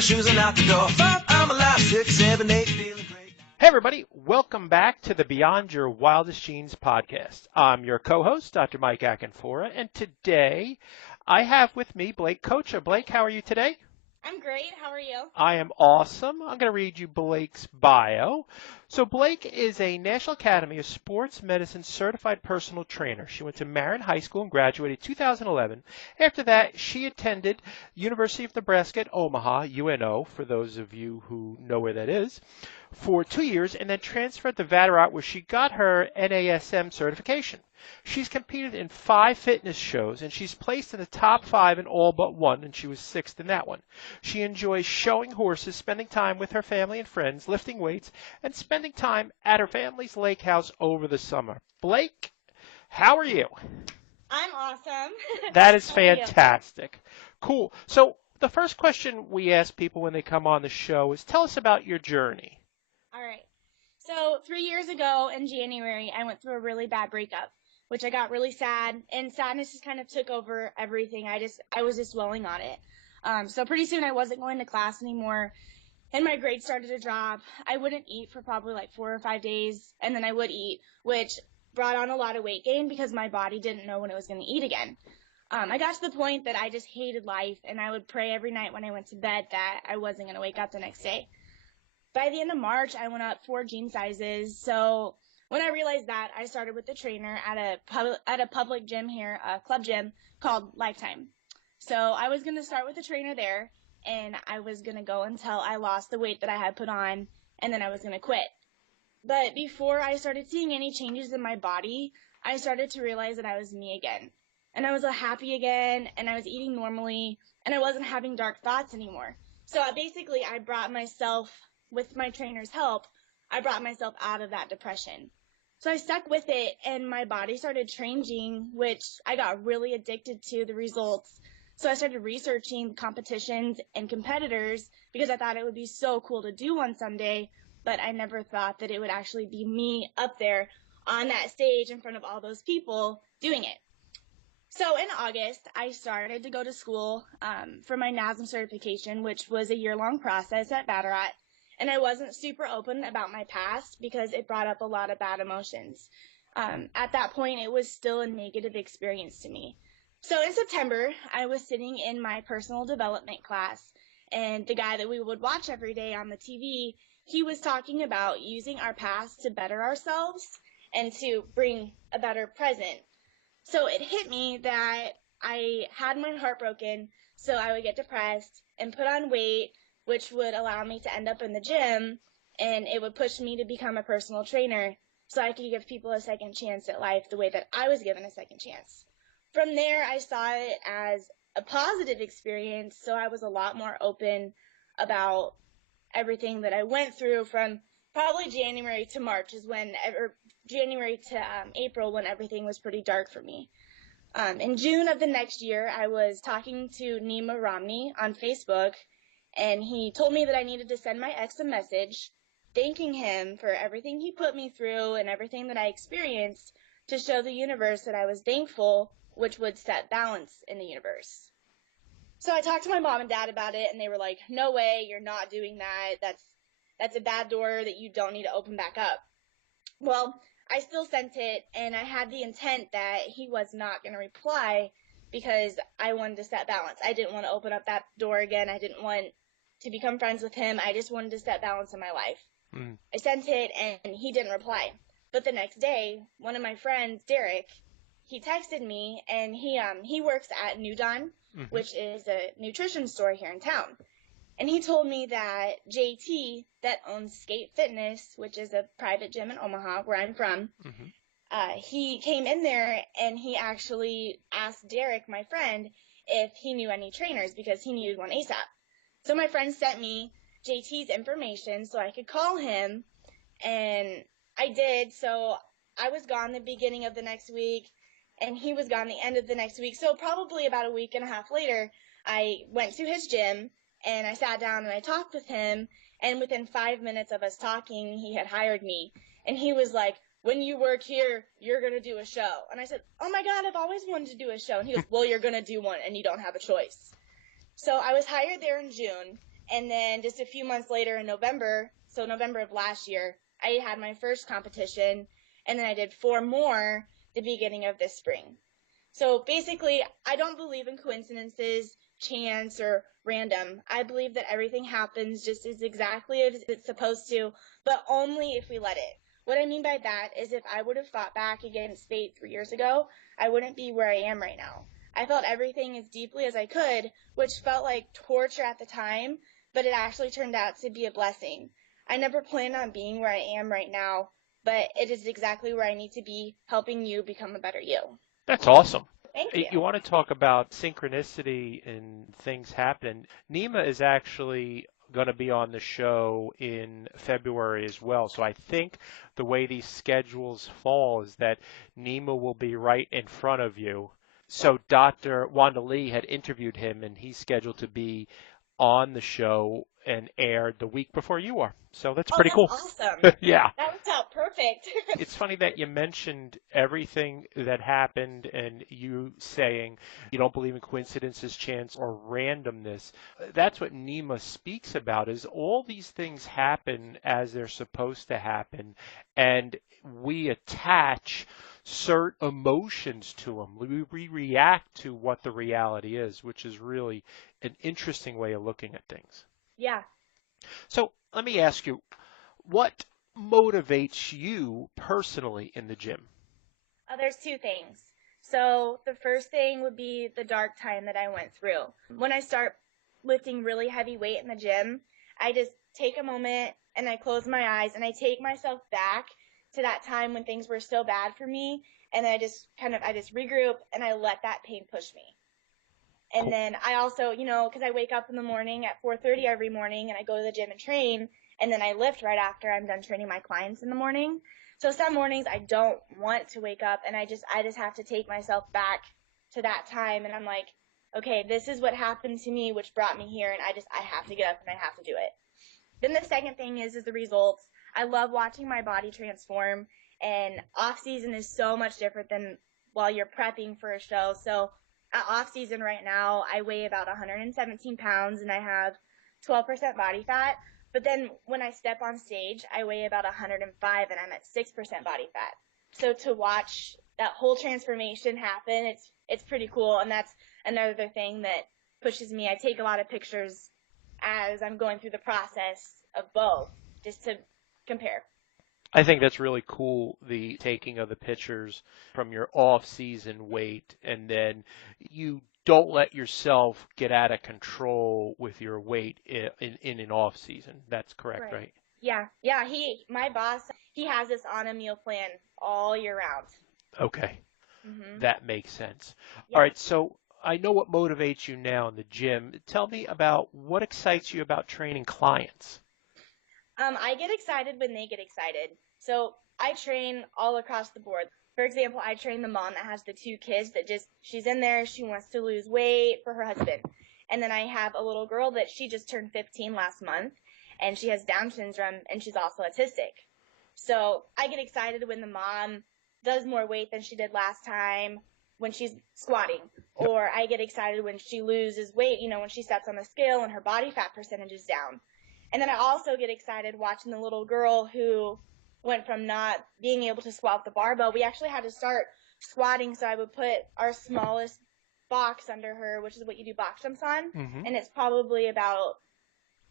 my shoes and out the door. 5, I'm alive. 6, 7, 8, feeling great. Hey everybody, welcome back to the Beyond Your Wildest Genes podcast. I'm your co-host, Dr. Mike Akinfora, and today I have with me Blaike Koca. Blaike, how are you today? I'm great. How are you? I am awesome. I'm going to read you Blaike's bio. So Blaike is a National Academy of Sports Medicine certified personal trainer. She went to Marian High School and graduated 2011. After that, she attended University of Nebraska at Omaha, UNO, for those of you who know where that is, for 2 years, and then transferred to Vatterott, where she got her NASM certification. She's competed in 5 fitness shows, and she's placed in the top 5 in all but one, and she was 6th in that one. She enjoys showing horses, spending time with her family and friends, lifting weights, and spending time at her family's lake house over the summer. Blaike, how are you? I'm awesome. That is How are you? fantastic. Cool. So the first question we ask people when they come on the show is, tell us about your journey. All right. So 3 years ago in January, I went through a really bad breakup, which I got really sad, and sadness just kind of took over everything. I was just dwelling on it. So pretty soon I wasn't going to class anymore, and my grades started to drop. I wouldn't eat for probably like 4 or 5 days, and then I would eat, which brought on a lot of weight gain because my body didn't know when it was going to eat again. I got to the point that I just hated life, and I would pray every night when I went to bed that I wasn't going to wake up the next day. By the end of March, I went up 4 gene sizes, so when I realized that, I started with the trainer at a public gym here, a club gym called Lifetime. So I was going to start with the trainer there, and I was going to go until I lost the weight that I had put on, and then I was going to quit. But before I started seeing any changes in my body, I started to realize that I was me again. And I was happy again, and I was eating normally, and I wasn't having dark thoughts anymore. So basically, I brought myself, with my trainer's help, I brought myself out of that depression. So I stuck with it, and my body started changing, which I got really addicted to the results. So I started researching competitions and competitors because I thought it would be so cool to do one someday, but I never thought that it would actually be me up there on that stage in front of all those people doing it. So in August, I started to go to school for my NASM certification, which was a year-long process at Vatterott. And I wasn't super open about my past because it brought up a lot of bad emotions. At that point, it was still a negative experience to me. So in September, I was sitting in my personal development class, and the guy that we would watch every day on the TV, he was talking about using our past to better ourselves and to bring a better present. So it hit me that I had my heart broken, so I would get depressed and put on weight, which would allow me to end up in the gym, and it would push me to become a personal trainer so I could give people a second chance at life the way that I was given a second chance. From there, I saw it as a positive experience, so I was a lot more open about everything that I went through from probably January to March is when, or January to April, when everything was pretty dark for me. In June of the next year, I was talking to Nima Romney on Facebook, and he told me that I needed to send my ex a message thanking him for everything he put me through and everything that I experienced to show the universe that I was thankful, which would set balance in the universe. So I talked to my mom and dad about it, and they were like, no way, you're not doing that. That's a bad door that you don't need to open back up. Well, I still sent it, and I had the intent that he was not going to reply because I wanted to set balance. I didn't want to open up that door again. I didn't want to become friends with him. I just wanted to set balance in my life. I sent it, and he didn't reply. But the next day, one of my friends, Derek, he texted me, and he works at New Dawn, which is a nutrition store here in town. And he told me that JT, that owns Skate Fitness, which is a private gym in Omaha, where I'm from, he came in there, and he actually asked Derek, my friend, if he knew any trainers because he needed one ASAP. So my friend sent me JT's information so I could call him, and I did. So I was gone the beginning of the next week, and he was gone the end of the next week. So probably about a week and a half later, I went to his gym, and I sat down and I talked with him, and within 5 minutes of us talking, he had hired me. And he was like, when you work here, you're going to do a show. And I said, oh my God, I've always wanted to do a show. And he goes, well, you're going to do one, and you don't have a choice. So I was hired there in June, And then just a few months later in November, so November of last year, I had my first competition, and then I did 4 more the beginning of this spring. So basically, I don't believe in coincidences, chance, or random. I believe that everything happens just as exactly as it's supposed to, but only if we let it. What I mean by that is if I would have fought back against fate 3 years ago, I wouldn't be where I am right now. I felt everything as deeply as I could, which felt like torture at the time, but it actually turned out to be a blessing. I never planned on being where I am right now, but it is exactly where I need to be, helping you become a better you. That's awesome. Thank you. You want to talk about synchronicity and things happen. Nima is actually going to be on the show in February as well. So I think the way these schedules fall is that Nima will be right in front of you. So Dr. Wanda Lee had interviewed him, and he's scheduled to be on the show and aired the week before you are. So that's pretty cool. Awesome. Yeah. That worked out perfect. It's funny that you mentioned everything that happened and you saying you don't believe in coincidences, chance, or randomness. That's what Nima speaks about, is all these things happen as they're supposed to happen, and we attach certain emotions to them. We react to what the reality is, which is really an interesting way of looking at things. Yeah. So let me ask you, what motivates you personally in the gym? There's 2 things. So the first thing would be the dark time that I went through. When I start lifting really heavy weight in the gym, I just take a moment and I close my eyes and I take myself back to that time when things were so bad for me, and I just regroup and I let that pain push me. And then I also, because I wake up in the morning at 4:30 every morning and I go to the gym and train, and then I lift right after I'm done training my clients in the morning. So some mornings I don't want to wake up, and I just have to take myself back to that time, and I'm like, okay, this is what happened to me, which brought me here, and I have to get up and I have to do it. Then the second thing is the results. I love watching my body transform, and off season is so much different than while you're prepping for a show. So off season right now, I weigh about 117 pounds and I have 12% body fat. But then when I step on stage, I weigh about 105 and I'm at 6% body fat. So to watch that whole transformation happen, it's pretty cool. And that's another thing that pushes me. I take a lot of pictures as I'm going through the process of both, just to compare. I think that's really cool, the taking of the pictures from your off-season weight, and then you don't let yourself get out of control with your weight in an off-season. That's correct, right? Yeah. My boss, he has us on a meal plan all year round. Okay. Mm-hmm. That makes sense. Yeah. All right, so I know what motivates you now in the gym. Tell me about what excites you about training clients. I get excited when they get excited. So I train all across the board. For example, I train the mom that has the 2 kids that she's in there, she wants to lose weight for her husband. And then I have a little girl that she just turned 15 last month, and she has Down syndrome, and she's also autistic. So I get excited when the mom does more weight than she did last time when she's squatting. Or I get excited when she loses weight, when she steps on the scale and her body fat percentage is down. And then I also get excited watching the little girl who went from not being able to squat with the barbell. We actually had to start squatting, so I would put our smallest box under her, which is what you do box jumps on, and it's probably about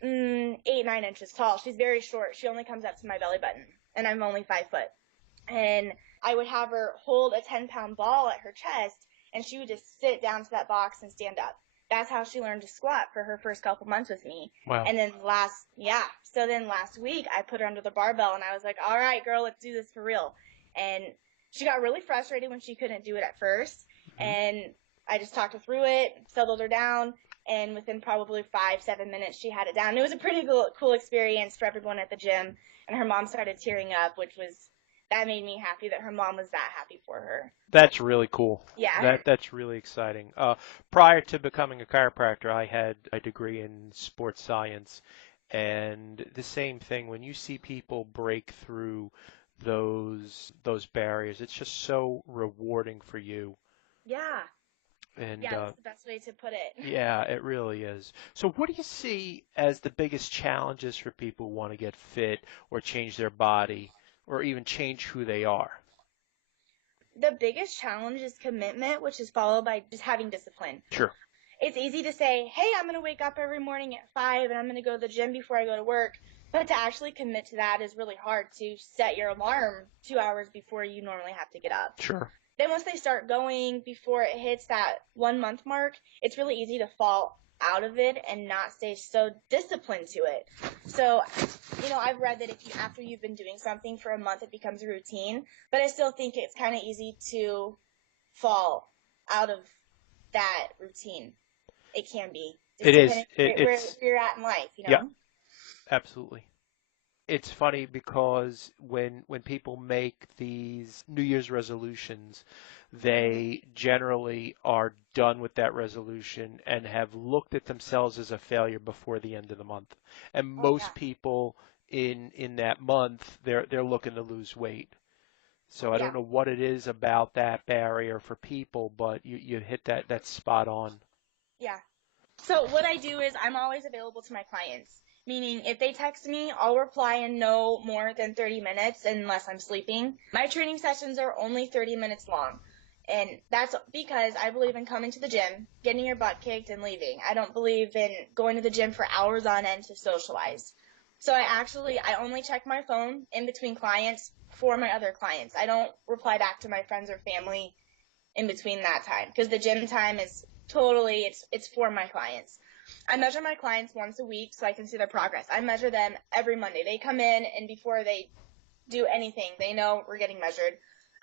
8-9 inches tall. She's very short. She only comes up to my belly button, and I'm only 5 foot. And I would have her hold a 10-pound ball at her chest, and she would just sit down to that box and stand up. That's how she learned to squat for her first couple months with me. Wow. And then last week I put her under the barbell and I was like, all right, girl, let's do this for real. And she got really frustrated when she couldn't do it at first. And I just talked her through it, settled her down, and within probably 5-7 minutes she had it down. It was a pretty cool experience for everyone at the gym. And her mom started tearing up, that made me happy that her mom was that happy for her. That's really cool. Yeah. That's really exciting. Prior to becoming a chiropractor, I had a degree in sports science, and the same thing, when you see people break through those barriers, it's just so rewarding for you. Yeah. And Yeah, that's the best way to put it. yeah, it really is. So what do you see as the biggest challenges for people who want to get fit or change their body or even change who they are? The biggest challenge is commitment, which is followed by just having discipline. Sure. It's easy to say, hey, I'm going to wake up every morning at 5 and I'm going to go to the gym before I go to work. But to actually commit to that is really hard, to set your alarm 2 hours before you normally have to get up. Sure. Then once they start going before it hits that 1 month mark, it's really easy to fall out of it and not stay so disciplined to it. So, I've read that after you've been doing something for a month, it becomes a routine, but I still think it's kind of easy to fall out of that routine. It can be. It is. Where you're at in life, Yeah, absolutely. It's funny because when people make these New Year's resolutions, they generally are done with that resolution and have looked at themselves as a failure before the end of the month. And most people in that month, they're looking to lose weight. So I don't know what it is about that barrier for people, but you hit that spot on. Yeah. So what I do is I'm always available to my clients, meaning if they text me, I'll reply in no more than 30 minutes unless I'm sleeping. My training sessions are only 30 minutes long, and that's because I believe in coming to the gym, getting your butt kicked, and leaving. I don't believe in going to the gym for hours on end to socialize. So I only check my phone in between clients for my other clients. I don't reply back to my friends or family in between that time, because the gym time is totally, it's for my clients. I measure my clients once a week so I can see their progress. I measure them every Monday. They come in, and before they do anything, they know we're getting measured.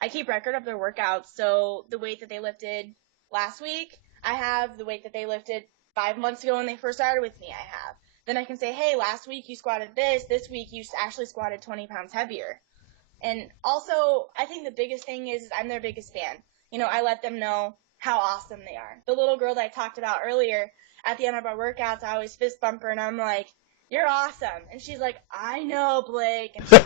I keep record of their workouts, so the weight that they lifted last week, I have the weight that they lifted 5 months ago when they first started with me, I have. Then I can say, hey, last week you squatted this week you actually squatted 20 pounds heavier. And also, I think the biggest thing is I'm their biggest fan. I let them know how awesome they are. The little girl that I talked about earlier, at the end of our workouts, I always fist bump her, and I'm like, you're awesome. And she's like, I know, Blaike. And she's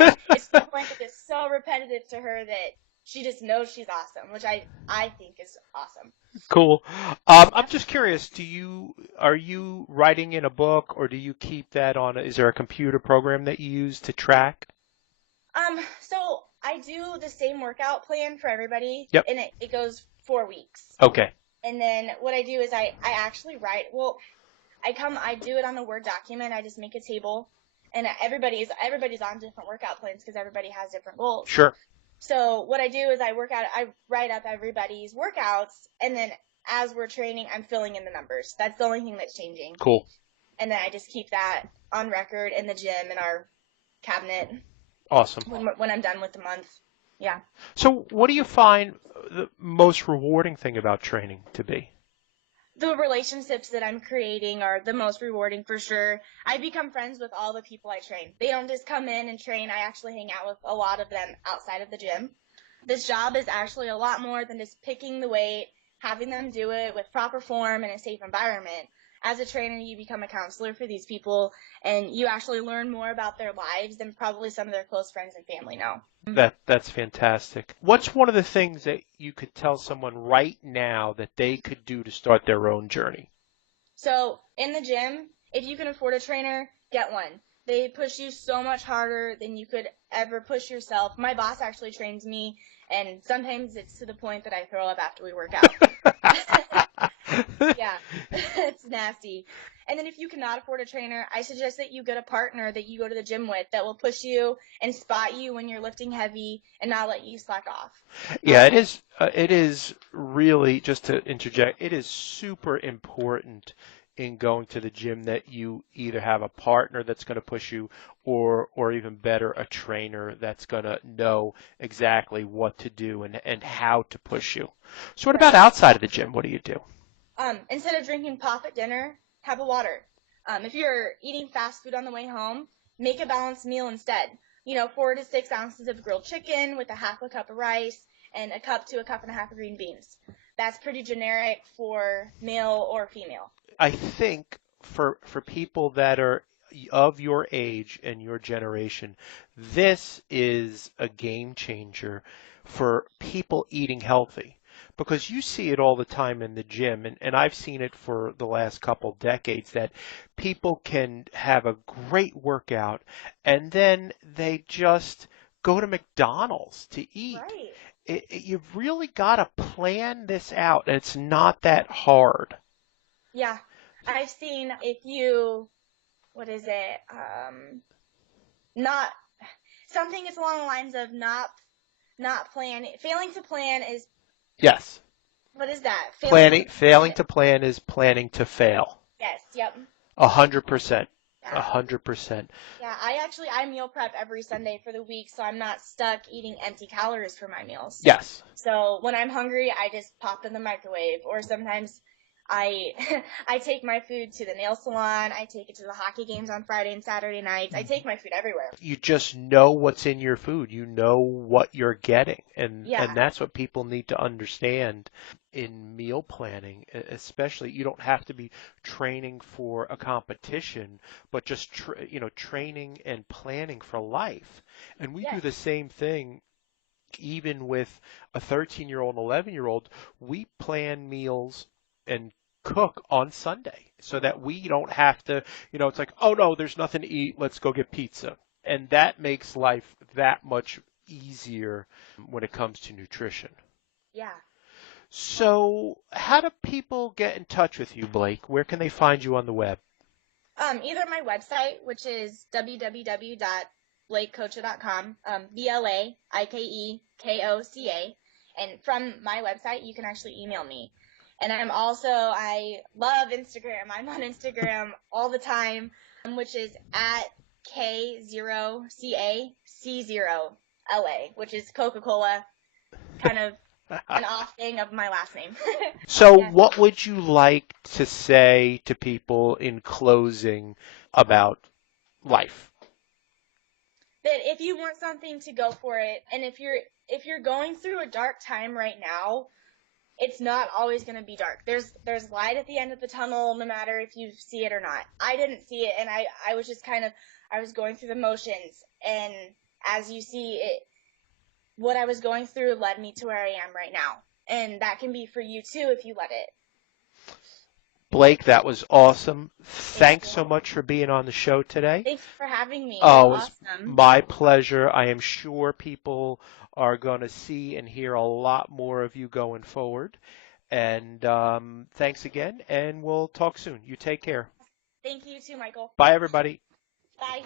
like, it's the point that it's so repetitive to her that she just knows she's awesome, which I think is awesome. Cool. I'm just curious, are you writing in a book, or do you keep that on, is there a computer program that you use to track? So I do the same workout plan for everybody. Yep. And it goes 4 weeks. Okay. And then what I do is I actually write, I do it on a Word document. I just make a table, and everybody's on different workout plans because everybody has different goals. Sure. So what I do is I write up everybody's workouts, and then as we're training, I'm filling in the numbers. That's the only thing that's changing. Cool. And then I just keep that on record in the gym in our cabinet. Awesome. When I'm done with the month. Yeah. So what do you find the most rewarding thing about training to be? The relationships that I'm creating are the most rewarding for sure. I become friends with all the people I train. They don't just come in and train. I actually hang out with a lot of them outside of the gym. This job is actually a lot more than just picking the weight, having them do it with proper form and a safe environment. As a trainer, you become a counselor for these people, and you actually learn more about their lives than probably some of their close friends and family know. That's fantastic. What's one of the things that you could tell someone right now that they could do to start their own journey? So in the gym, if you can afford a trainer, get one. They push you so much harder than you could ever push yourself. My boss actually trains me, and sometimes it's to the point that I throw up after we work out. Yeah, it's nasty. And then if you cannot afford a trainer, I suggest that you get a partner that you go to the gym with that will push you and spot you when you're lifting heavy and not let you slack off. Yeah, it is really, just to interject, it is super important in going to the gym that you either have a partner that's going to push you or even better, a trainer that's going to know exactly what to do and how to push you. So what about outside of the gym? What do you do? Instead of drinking pop at dinner, have a water. If you're eating fast food on the way home, make a balanced meal instead. 4 to 6 ounces of grilled chicken with a half a cup of rice and a cup to a cup and a half of green beans. That's pretty generic for male or female. I think for people that are of your age and your generation, this is a game changer for people eating healthy. because you see it all the time in the gym, and I've seen it for the last couple decades, that people can have a great workout and then they just go to McDonald's to eat. Right. You've really got to plan this out, and it's not that hard. Yeah. I've seen if you, what is it? Not, something is along the lines of not plan. Failing to plan is, Yes. what is that? Failing to plan is planning to fail. Yes, yep. 100%. Yeah. 100%. Yeah, I meal prep every Sunday for the week, so I'm not stuck eating empty calories for my meals. Yes. So when I'm hungry, I just pop in the microwave, or sometimes I I take my food to the nail salon. I take it to the hockey games on Friday and Saturday nights. I take my food everywhere. You just know what's in your food. You know what you're getting, and Yeah. that's what people need to understand in meal planning. Especially, you don't have to be training for a competition, but just training and planning for life. And we do Yes. the same thing. Even with a 13-year-old and 11-year-old, we plan meals and cook on Sunday so that we don't have to, it's like, oh no, there's nothing to eat, let's go get pizza. And that makes life that much easier when it comes to nutrition. Yeah. So how do people get in touch with you, Blaike? Where can they find you on the web? Either my website, which is www.blaikekoca.com, BLAIKEKOCA, and from my website, you can actually email me. And I love Instagram. I'm on Instagram all the time, which is at K0CAC0LA, which is Coca-Cola, kind of an off thing of my last name. So Yeah. what would you like to say to people in closing about life? That if you want something, to go for it. And if you're going through a dark time right now, it's not always going to be dark. There's light at the end of the tunnel, no matter if you see it or not. I didn't see it, and I was just I was going through the motions, and as you see it, what I was going through led me to where I am right now. And that can be for you too if you let it. Blaike, that was awesome. Thanks you. so much for being on the show today. Thanks for having me. Oh, It it was was awesome. my pleasure. I am sure people are going to see and hear a lot more of you going forward. And thanks again, and we'll talk soon. You take care. Thank you too, Michael. Bye, everybody. Bye.